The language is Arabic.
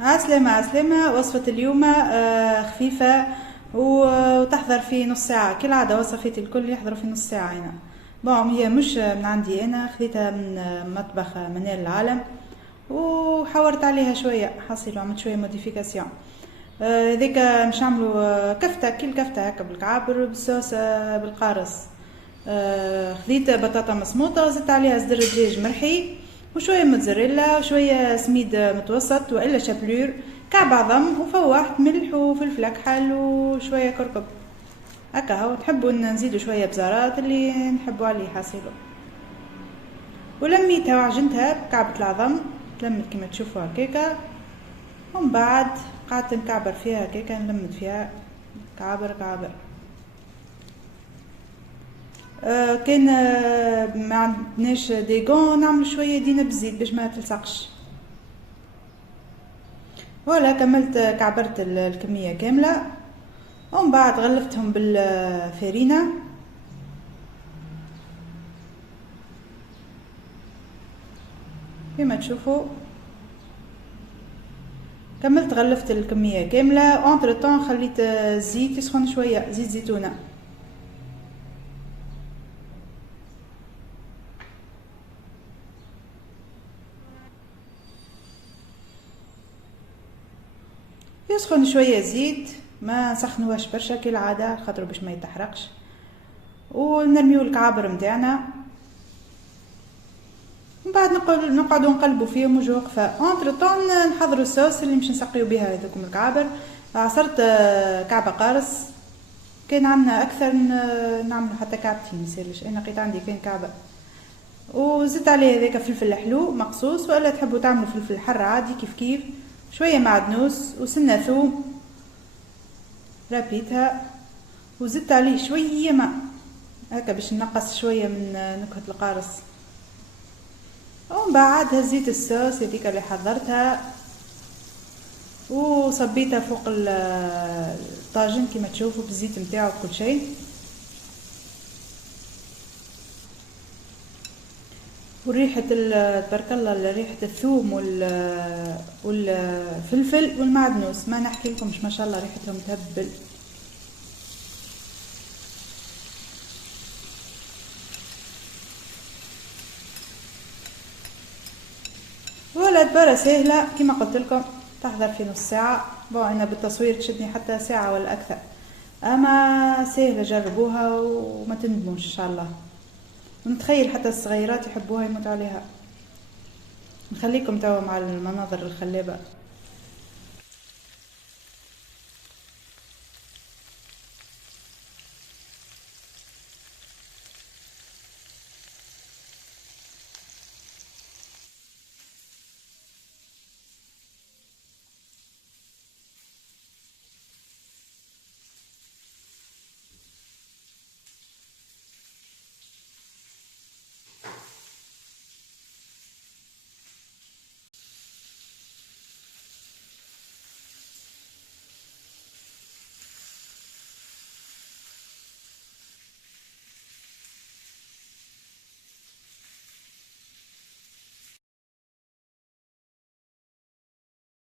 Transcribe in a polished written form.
عسلامة عسلامة. وصفة اليوم خفيفة وتحضر في نص ساعة كالعادة. وصفاتي الكل يحضروا في نص ساعة هنا. بون هي مش من عندي أنا، خذيتها من مطبخ منال العالم وحورت عليها شوية حصيل وعملت شوية موديفيكاسيون. هذيك مش نعملو كفتة كل كفتة هكا بالكعابر بالصوص بالقارص. خذيت بطاطا مسموطة وزدت عليها صدر دجاج مرحي وشوية موتزاريلا وشوية سميد متوسط والا شابلور كعب عظم، وفوحت ملح وفلفل اكحل وشوية كركم هكا. هو تحبوا نزيدوا شوية بزارات اللي نحبوا عليه حاصيله. ولميتها وعجنتها بكعبة العظم، تلمت كما تشوفوا هكاكا. ومن بعد قعدت نكعبر فيها هكاكا، نلمت فيها كعبر كعبر. كان ما عندناش ديغون نعمل شويه دينا بالزيت باش ما تلصقش. ولا كملت كعبرت الكميه كامله، ومن بعد غلفتهم بالفارينه. كما تشوفوا كملت غلفت الكميه كامله. اونتر طون خليت الزيت يسخن شويه، زيت زيتونه. يسخن شويه زيت، ما نسخنوهاش برشا كالعاده خاطر باش ما يتحرقش. ونرميو الكعابر متاعنا، من بعد نقعدوا نقلبوا فيهم وجه وقفه. اونتر طون نحضروا الصوص اللي مش نسقيو بها هذوكم الكعابر. عصرت كعبه قارص، كان عندنا اكثر نعملوا حتى كعبتين مسالش، انا لقيت عندي كان كعبه. وزدت عليه هذاك فلفل حلو مقصوص، ولا تحبوا تعملوا فلفل حر عادي كيف كيف. شويه معدنوس وسنه ثوم ربيتها، وزدت عليه شويه ماء هكا باش نقص شويه من نكهه القارص. ومن بعد هزيت الصوص هذيك اللي حضرتها وصبيتها فوق الطاجن كما تشوفوا بالزيت نتاعو وكل شيء. وريحه تبارك الله ريحه الثوم والفلفل والمعدنوس ما نحكي لكمش، ما شاء الله ريحتهم تهبل. ولا تبارة سهلة كما قلت لكم، تحضر في نص ساعة. بون انا بالتصوير تشدني حتى ساعة ولا اكثر، اما سهلة جربوها وما تندموش ان شاء الله. ونتخيل حتى الصغيرات يحبوها يموت عليها. نخليكم توا مع المناظر الخلابة.